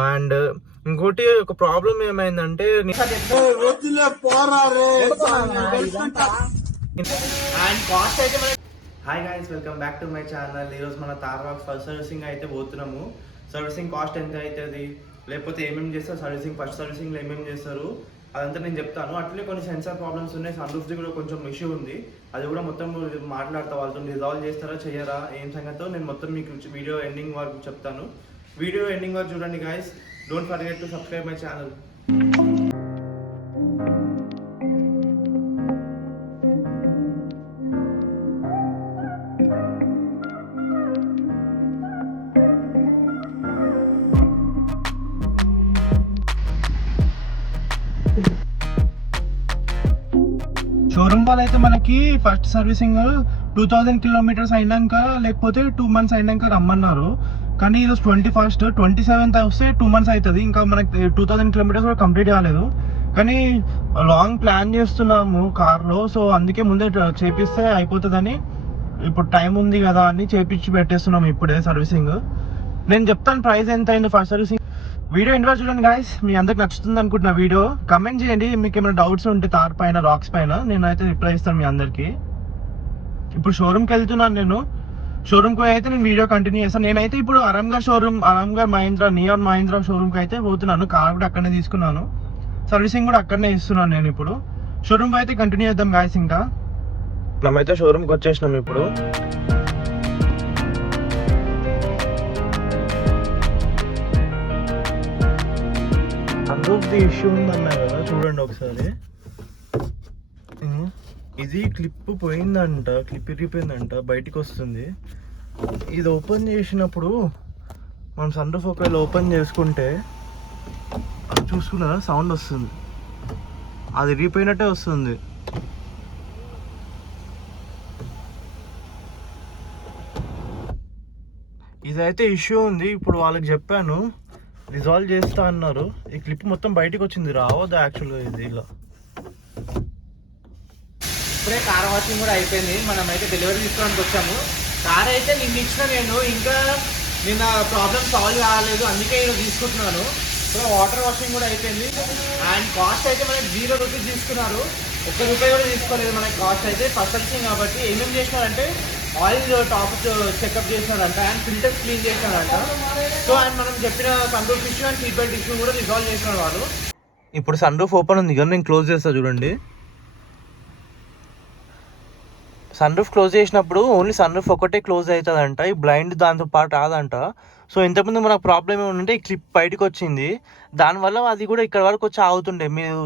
And ఇంకోటి ఒక problem ఏమైందంటే hi guys, welcome back to my channel. ఈరోజు మన తార్వాక్స్ ఫస్ట్ సర్వీసింగ్ అయితే పోతున్నాము. సర్వీసింగ్ కాస్ట్ ఎంత అవుతుంది, లేకపోతే ఏమేమి చేస్తారు, ఫస్ట్ సర్వీసింగ్లో ఏమేమి చేస్తారు అదంతా నేను చెప్తాను. అట్లనే కొన్ని సెన్సార్ ప్రాబ్లమ్స్ ఉన్నాయి, సన్ రూఫ్ది కూడా కొంచెం ఇష్యూ ఉంది. అది కూడా మొత్తం మాట్లాడతా, వాళ్ళతో రిజాల్వ్ చేస్తారా చేయరా ఏం సంగతో నేను మొత్తం మీకు వీడియో ఎండింగ్ వరకు చెప్తాను. వీడియో ఎండింగ్ వరకు చూడండి guys. Don't forget to subscribe my channel. Showroom వాళ్ళు అయితే మనకి ఫస్ట్ సర్వీసింగ్ 2000 కిలోమీటర్స్ అయినాక లేకపోతే 2 months అయినాక రమ్మన్నారు. కానీ ఈరోజు 21st 27th వస్తే 2 months అవుతుంది. ఇంకా మనకి 2000 కిలోమీటర్స్ కూడా కంప్లీట్ కాలేదు. కానీ లాంగ్ ప్లాన్ చేస్తున్నాము కార్లో, సో అందుకే ముందే చేపిస్తే అయిపోతుందని, ఇప్పుడు టైం ఉంది కదా అని చేపించి పెట్టేస్తున్నాము ఇప్పుడే సర్వీసింగ్. నేను చెప్తాను ప్రైస్ ఎంత అయింది ఫస్ట్ సర్వీసింగ్. వీడియో ఇంట్లో చూడండి గాయస్, మీ అందరికి నచ్చుతుంది అనుకుంటున్నా. వీడియో కమెంట్ చేయండి, మీకు ఏమైనా డౌట్స్ ఉంటే తార్ పైన రాక్స్ పైన నేనైతే రిప్లై ఇస్తాను మీ అందరికి. ఇప్పుడు షోరూమ్కి వెళ్తున్నాను నేను. షోరూమ్కి అయితే నేను వీడియో కంటిన్యూ చేస్తాను. నేనైతే ఇప్పుడు అరంగర్ మహీంద్రా నియాన్ మహీంద్రా షోరూమ్కి అయితే పోతున్నాను. కార్ కూడా అక్కడనే తీసుకున్నాను, సర్వీసింగ్ కూడా అక్కడనే ఇస్తున్నాను నేను. ఇప్పుడు షోరూమ్కి అయితే కంటిన్యూ చేద్దాం గాయస్. ఇంకా మనమైతే షోరూమ్కి వచ్చేసినాం ఇప్పుడు. సన్రూఫ్ది ఇష్యూ ఉందన్నా కదా, చూడండి ఒకసారి. ఇది క్లిప్ పోయిందంట, క్లిప్ ఇరిగిపోయిందంట, బయటికి వస్తుంది. ఇది ఓపెన్ చేసినప్పుడు మనం సన్రూఫ్ ఒకవేళ ఓపెన్ చేసుకుంటే చూసుకున్నారా సౌండ్ వస్తుంది, అది ఇరిగిపోయినట్టే వస్తుంది. ఇదైతే ఇష్యూ ఉంది. ఇప్పుడు వాళ్ళకి చెప్పాను, రిజాల్వ్ చేస్తా అన్నారు. ఈ క్లిప్ మొత్తం బయటకు వచ్చింది, రావద్దు యాక్చువల్గా ఇది ఇలా. ఇప్పుడే కార్ వాషింగ్ కూడా అయిపోయింది. మనం అయితే డెలివరీ తీసుకోవడానికి వచ్చాము. కార్ అయితే నిన్న ఇచ్చిన నేను, ఇంకా నిన్న ప్రాబ్లమ్ సాల్వ్ కాలేదు, అందుకే నేను తీసుకుంటున్నాను. ఇప్పుడు వాటర్ వాషింగ్ కూడా అయిపోయింది. అండ్ కాస్ట్ అయితే మనకి 0 రూపీస్ తీసుకున్నారు, ₹1 కూడా తీసుకోలేదు మనకి కాస్ట్ అయితే. ఫస్ట్ సర్వీసింగ్ కాబట్టి ఏమేమి చేసినారంటే ఆయిల్ టాప్ చెకప్ చేసినారంట, అండ్ ఫిల్టర్స్ క్లీన్ చేసినారంట. సో అండ్ మనం చెప్పిన sun roof issue and seat belt issue కూడా రిజాల్వ్ చేసినారు వాళ్ళు. ఇప్పుడు సన్ రూఫ్ ఓపెన్ ఉంది కానీ నేను క్లోజ్ చేస్తా చూడండి. సన్ రూఫ్ క్లోజ్ చేసినప్పుడు ఓన్లీ సన్ రూఫ్ ఒకటే క్లోజ్ అవుతుందంట, ఈ బ్లైండ్ దాంతో పాటు రాదంట. సో ఇంతకుముందు మనకు ప్రాబ్లం ఏమంటే ఈ క్లిప్ బయటకు వచ్చింది, దానివల్ల అది కూడా ఇక్కడ వరకు వచ్చి ఆగుతుండే. మీరు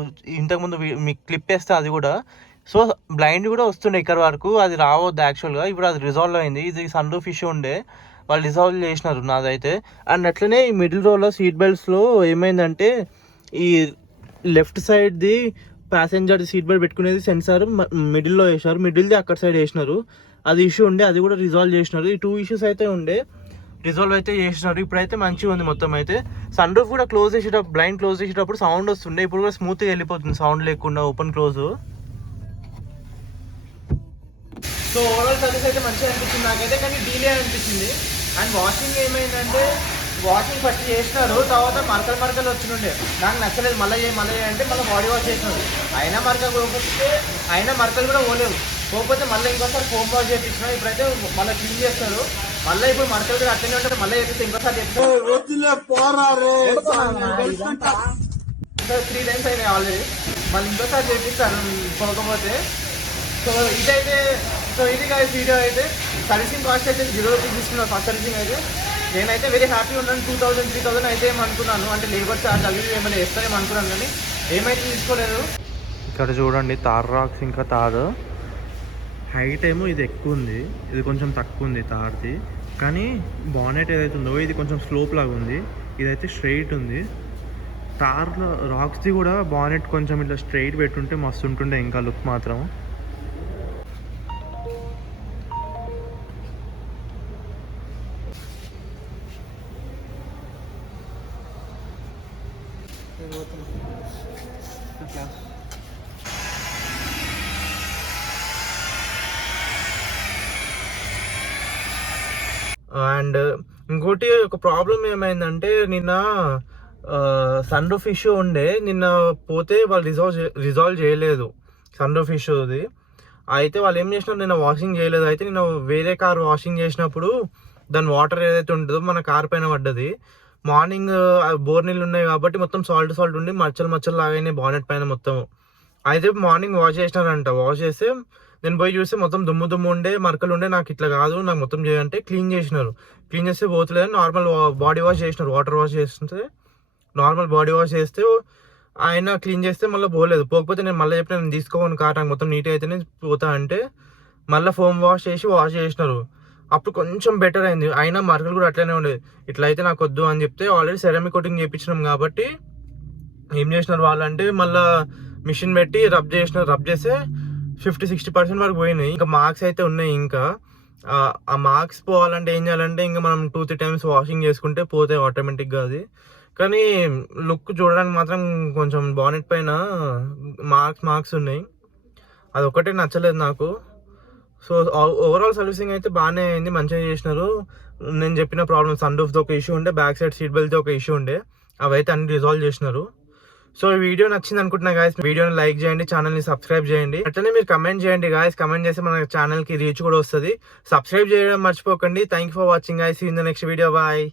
ఇంతకుముందు మీకు క్లిప్ వేస్తే అది కూడా, సో బ్లైండ్ కూడా వస్తుండే ఇక్కడ వరకు, అది రావద్దు యాక్చువల్గా. ఇప్పుడు అది రిజాల్వ్ అయింది. ఇది సన్ రూఫ్ ఇష్యూ ఉండే, వాళ్ళు రిజాల్వ్ చేసినారు నాదైతే. అండ్ అట్లనే ఈ మిడిల్ రోలో సీట్ బెల్ట్స్లో ఏమైందంటే ఈ లెఫ్ట్ సైడ్ది ప్యాసింజర్ సీట్ బెల్ట్ పెట్టుకునేది సెన్సార్ మిడిల్లో వేసినారు, మిడిల్ది అక్కడ సైడ్ వేసినారు. అది ఇష్యూ ఉండే, అది కూడా రిజాల్వ్ చేసినారు. ఈ 2 ఇష్యూస్ అయితే ఉండే, రిజాల్వ్ అయితే చేసినారు. ఇప్పుడైతే మంచిగా ఉంది మొత్తం అయితే. సన్ రూఫ్ కూడా క్లోజ్ చేసేటప్పుడు, బ్లైండ్ క్లోజ్ చేసేటప్పుడు సౌండ్ వస్తుండే, ఇప్పుడు కూడా స్మూత్గా వెళ్ళిపోతుంది సౌండ్ లేకుండా, open close. So overall service అయితే మంచిగా అనిపించింది నాకైతే, కానీ డీలే అనిపించింది. అండ్ వాషింగ్ ఏమైందంటే వాషింగ్ ఫస్ట్ చేసినారు, తర్వాత మరకలు వచ్చినుండే, నాకు నచ్చలేదు. మళ్ళీ అంటే మళ్ళీ బాడీ వాష్ చేసినారు, అయినా మరకలు పోకపోతే, అయినా మరకలు కూడా పోలేవు. పోకపోతే మళ్ళీ ఇంకోసారి ఫోమ్ వాష్ చేయించినారు. ఇప్పుడైతే మళ్ళీ క్లీన్ చేస్తారు. మళ్ళీ ఇప్పుడు మరకలు కూడా అట్లనే ఉంటారు, మళ్ళీ చేపిస్తే ఇంకోసారి చేస్తారు. 3 times అయినాయి ఆల్రెడీ, మళ్ళీ ఇంకోసారి చేపిస్తారు పోకపోతే. సో ఇదైతే, సో ఇది కాదు వీడియో అయితే. సర్వీసింగ్ కాస్ట్ అయితే 0 రూపీస్ తీసుకున్నాను ఫస్ట్ సర్వీసింగ్ అయితే. నేనైతే వెరీ హ్యాపీ ఉన్నాను. 2000-3000 అయితే ఏమనుకున్నాను, అంటే లేబర్ చార్జ్ అవి ఏమైనా వేస్తారేమో అనుకున్నాను, కానీ ఏమైతే తీసుకోలేదు. ఇక్కడ చూడండి తార్ రాక్స్, ఇంకా తార్ హైట్ ఏమో ఇది ఎక్కువ ఉంది, ఇది కొంచెం తక్కువ ఉంది తార్ది. కానీ బానెట్ ఏదైతే ఉందో ఇది కొంచెం స్లోప్ లాగా ఉంది, ఇదైతే స్ట్రైట్ ఉంది. తార్లో రాక్స్ది కూడా బానెట్ కొంచెం ఇట్లా స్ట్రైట్ పెట్టుంటే మస్తు ఉంటుండే ఇంకా లుక్ మాత్రం. అండ్ ఇంకోటి ఒక ప్రాబ్లం ఏమైందంటే నిన్న సన్ రూఫ్ ఇష్యూ ఉండే నిన్న పోతే వాళ్ళు రిజాల్వ్ చేయలేదు సన్ రూఫ్ ఇష్యూది. అయితే వాళ్ళు ఏం చేసినారు, నిన్న వాషింగ్ చేయలేదు. అయితే నేను వేరే కార్ వాషింగ్ చేసినప్పుడు దాని వాటర్ ఏదైతే ఉంటుందో మన కార్ పైన పడ్డది. మార్నింగ్ బోర్ నీళ్ళు ఉన్నాయి కాబట్టి మొత్తం సాల్ట్ ఉండి మచ్చలు లాగానే బానెట్ పైన మొత్తం. అయితే మార్నింగ్ వాష్ చేసినారంట. వాష్ చేస్తే నేను పోయి చూస్తే మొత్తం దుమ్ము ఉండే, మరకలు ఉండే. నాకు ఇట్లా కాదు, నాకు మొత్తం చేయాలంటే క్లీన్ చేసినారు. క్లీన్ చేస్తే పోతలేదు, నార్మల్ బాడీ వాష్ చేసినారు. వాటర్ వాష్ చేస్తుంటే నార్మల్ బాడీ వాష్ చేస్తే ఆయన క్లీన్ చేస్తే మళ్ళీ పోలేదు. పోకపోతే నేను మళ్ళీ చెప్పిన, నేను తీసుకోను కార్, నాకు మొత్తం నీట్గా అయితేనే పోతా అంటే మళ్ళీ ఫోమ్ వాష్ చేసినారు. అప్పుడు కొంచెం బెటర్ అయింది. అయినా మరకలు కూడా అట్లనే ఉండేది. ఇట్లా అయితే నాకు వద్దు అని చెప్తే ఆల్రెడీ సెరామిక్ కోటింగ్ చేయించినాం కాబట్టి ఏం చేసినారు వాళ్ళంటే మళ్ళీ మిషన్ పెట్టి రబ్ చేస్తే 50-60% వరకు పోయినాయి. ఇంకా మార్క్స్ అయితే ఉన్నాయి. ఇంకా ఆ మార్క్స్ పోవాలంటే ఏం చేయాలంటే ఇంకా మనం 2-3 టైమ్స్ వాషింగ్ చేసుకుంటే పోతాయి ఆటోమేటిక్గా అది. కానీ లుక్ చూడడానికి మాత్రం కొంచెం బానెట్ పైన మార్క్స్ ఉన్నాయి. అది ఒకటే నచ్చలేదు నాకు. సో ఓవరాల్ సర్వీసింగ్ అయితే బాగానే అయింది, మంచిగా చేసినారు. నేను చెప్పిన ప్రాబ్లమ్ సన్ రూఫ్తో ఒక ఇష్యూ ఉండే, బ్యాక్ సైడ్ సీట్ బెల్ట్తో ఒక ఇష్యూ ఉండే, అవైతే అన్ని రిజాల్వ్ చేసినారు. సో ఈ వీడియో నచ్చింది అనుకుంటున్నా గాయస్. వీడియోని లైక్ చేయండి, ఛానల్ని సబ్స్క్రైబ్ చేయండి. అట్లనే మీరు కమెంట్ చేయండి గాయస్. కమెంట్ చేస్తే మన ఛానల్కి రీచ్ కూడా వస్తుంది. సబ్స్క్రైబ్ చేయడం మర్చిపోకండి. Thank you for watching guys. See you in the next video. Bye.